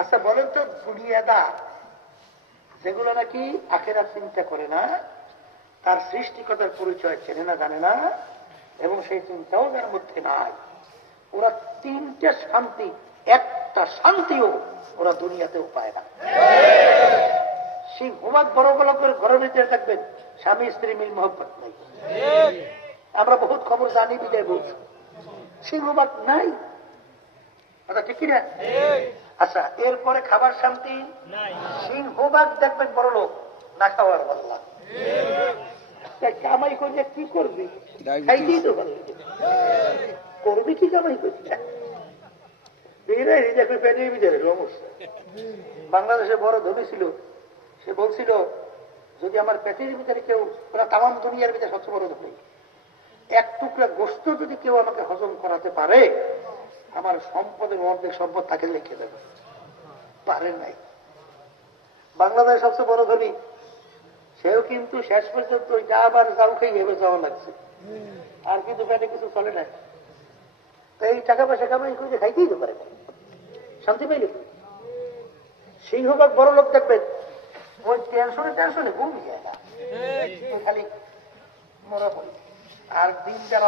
আচ্ছা বলেন তো, দুনিয়াদার যেগুলো নাকি আখেরাত চিন্তা করে না, তার সৃষ্টিকতার পরিচয় চেনে না, জানে না, এবং সেই চিন্তাও যার মধ্যে নাই, ওরা তিনটে শান্তি, একটা শান্তিও ওরা দুনিয়াতেও পায় না। সিংহবাগ বড় বড় করে ঘরের ভিতরে থাকবেন, স্বামী স্ত্রী মিল মোহব্বত নাই। আমরা বহুত খবর জানি, বিদায় বলছি, সিংহবাগ নাই। আচ্ছা ঠিক না? আচ্ছা, এরপরে খাবার শান্তি, সিংহবাগ দেখবেন বড় লোক, না খাওয়ার বললাম, কামাই করলে কি করবি? খাইতেই তো ভালো করবি, কি কামাই করবি? বাংলাদেশে বড় ধনী ছিল, সে বলছিল যদি আমার পেটের ভিতরে কেউ, ওরা তাম দুনিয়ার ভিতরে সবচেয়ে বড় ধনী, এক টুকরা গোস্ত যদি কেউ আমাকে হজম করাতে পারে, আমার সম্পদের অর্ধেক সম্পদ তাকে লিখে দেবে। পারেন নাই। বাংলাদেশ সবচেয়ে বড় ধনী, সেও কিন্তু শেষ পর্যন্ত যা আবার যাও খেয়ে ভেবে যাওয়া লাগছে, আর কিন্তু পেটে কিছু চলে নাই। তো এই টাকা পয়সা কামাই করে খাইতেই তো পারে, শান্তি পাইল। সিংহবাগ বড় লোক দেখবেন, ওই টেনশনে ঘুম যায় না, খালি মরা পড়ি। আর দিন যারা